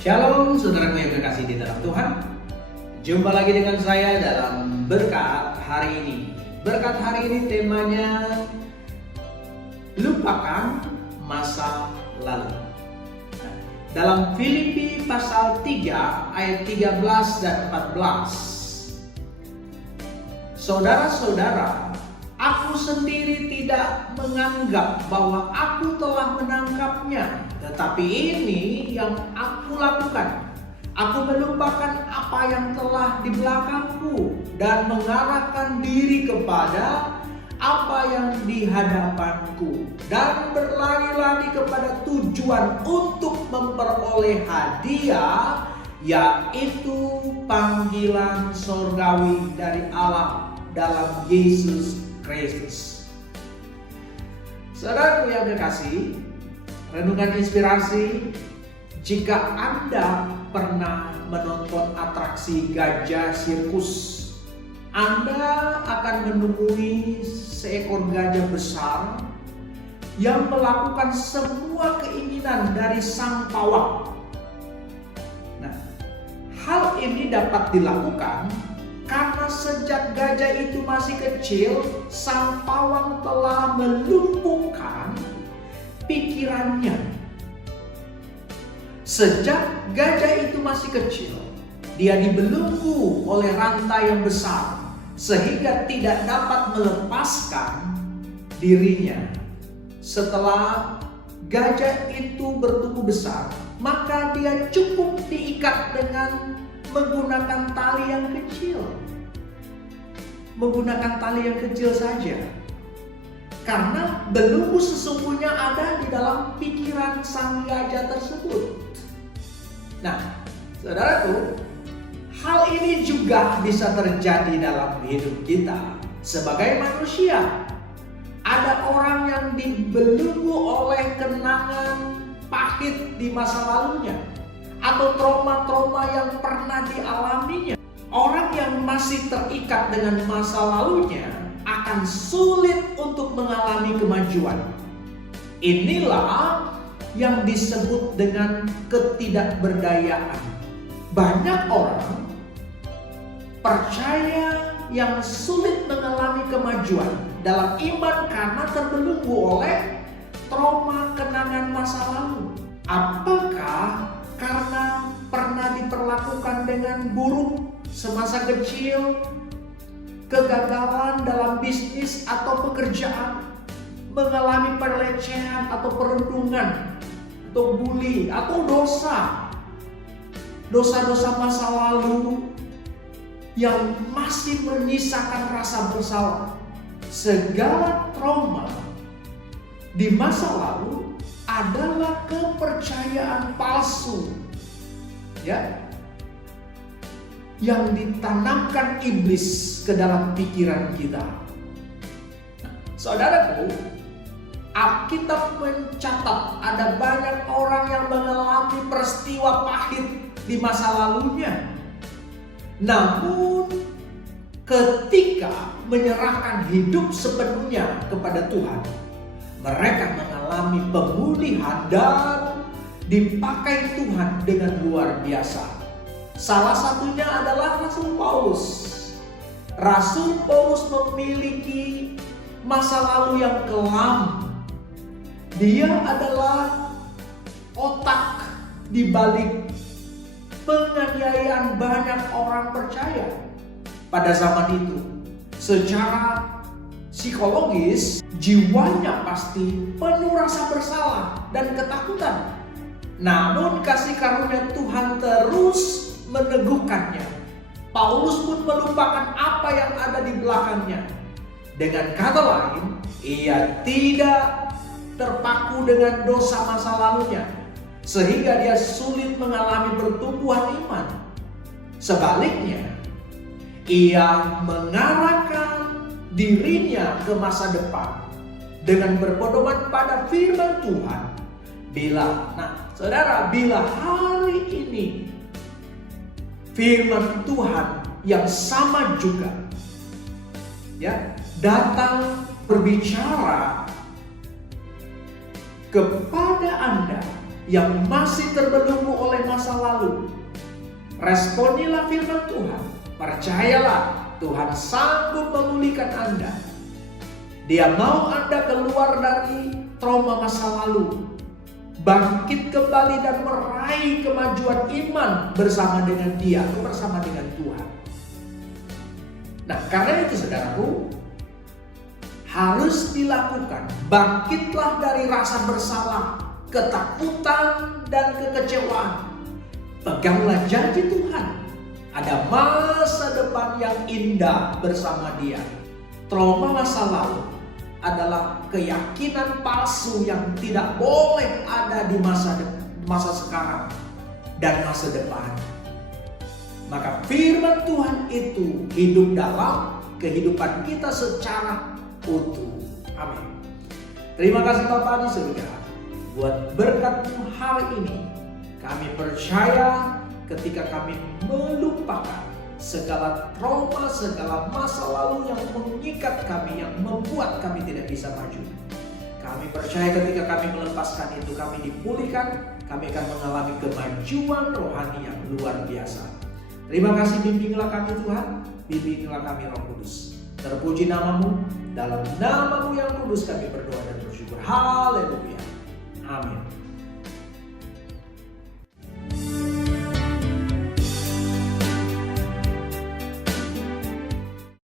Shalom saudaraku yang terkasih di dalam Tuhan. Jumpa lagi dengan saya dalam berkat hari ini. Berkat hari ini temanya lupakan masa lalu. Dalam Filipi pasal 3 ayat 13 dan 14. Saudara-saudara, aku sendiri tidak menganggap bahwa aku telah menangkapnya, tetapi ini yang aku lakukan. Aku melupakan apa yang telah di belakangku dan mengarahkan diri kepada apa yang di hadapanku dan berlari-lari kepada tujuan untuk memperoleh hadiah, yaitu panggilan sorgawi dari Allah dalam Yesus Kristus. Saudaraku yang terkasih, renungan inspirasi, jika Anda pernah menonton atraksi gajah sirkus, Anda akan menemui seekor gajah besar yang melakukan semua keinginan dari sang pawang. Nah, hal ini dapat dilakukan karena sejak gajah itu masih kecil, sang pawang telah melumpuhkan pikirannya. Sejak gajah itu masih kecil, dia dibelenggu oleh rantai yang besar sehingga tidak dapat melepaskan dirinya. Setelah gajah itu bertumbuh besar, maka dia cukup diikat dengan menggunakan tali yang kecil. Menggunakan tali yang kecil saja. Karena belenggu sesungguhnya ada di dalam pikiran sang gajah tersebut. Nah, saudaraku, hal ini juga bisa terjadi dalam hidup kita sebagai manusia. Ada orang yang dibelenggu oleh kenangan pahit di masa lalunya atau trauma-trauma yang pernah dialaminya. Orang yang masih terikat dengan masa lalunya akan sulit untuk mengalami kemajuan. Inilah yang disebut dengan ketidakberdayaan. Banyak orang percaya yang sulit mengalami kemajuan dalam iman karena terbelenggu oleh trauma kenangan masa lalu. Apakah karena pernah diperlakukan dengan buruk semasa kecil, kegagalan dalam bisnis atau pekerjaan, mengalami pelecehan atau perundungan, atau bully, atau dosa-dosa masa lalu yang masih menyisakan rasa bersalah. Segala trauma di masa lalu adalah kepercayaan palsu, ya, yang ditanamkan iblis ke dalam pikiran kita. Nah, saudaraku, Alkitab mencatat ada banyak orang yang mengalami peristiwa pahit di masa lalunya. Namun ketika menyerahkan hidup sepenuhnya kepada Tuhan, mereka mengalami pemulihan dan dipakai Tuhan dengan luar biasa. Salah satunya adalah Rasul Paulus. Rasul Paulus memiliki masa lalu yang kelam. Dia adalah otak di balik penganiayaan banyak orang percaya pada zaman itu. Secara psikologis, jiwanya pasti penuh rasa bersalah dan ketakutan. Namun kasih karunia Tuhan terus meneguhkannya. Paulus pun melupakan apa yang ada di belakangnya. Dengan kata lain, ia tidak terpaku dengan dosa masa lalunya, sehingga dia sulit mengalami pertumbuhan iman. Sebaliknya, ia mengarahkan dirinya ke masa depan dengan berpedoman pada firman Tuhan. Bila hari ini firman Tuhan yang sama juga, ya, datang berbicara kepada Anda yang masih terbelenggu oleh masa lalu, responilah firman Tuhan. Percayalah, Tuhan sanggup memulihkan Anda. Dia mau Anda keluar dari trauma masa lalu, bangkit kembali dan meraih kemajuan iman bersama dengan Dia, bersama dengan Tuhan. Nah, karena itu saudaraku, harus dilakukan. Bangkitlah dari rasa bersalah, ketakutan, dan kekecewaan. Peganglah janji Tuhan. Ada masa depan yang indah bersama Dia. Trauma masa lalu adalah keyakinan palsu yang tidak boleh ada di masa sekarang dan masa depan. Maka firman Tuhan itu hidup dalam kehidupan kita secara utuh. Amin. Terima kasih Bapak di surga buat berkat-Mu hari ini. Kami percaya ketika kami melupakan segala trauma, segala masa lalu yang mengikat kami, yang membuat kami tidak bisa maju. Kami percaya ketika kami melepaskan itu, kami dipulihkan, kami akan mengalami kemajuan rohani yang luar biasa. Terima kasih, bimbinglah kami Tuhan, bimbinglah kami Roh Kudus. Terpuji nama-Mu, dalam nama-Mu yang kudus kami berdoa dan bersyukur. Haleluya. Amin.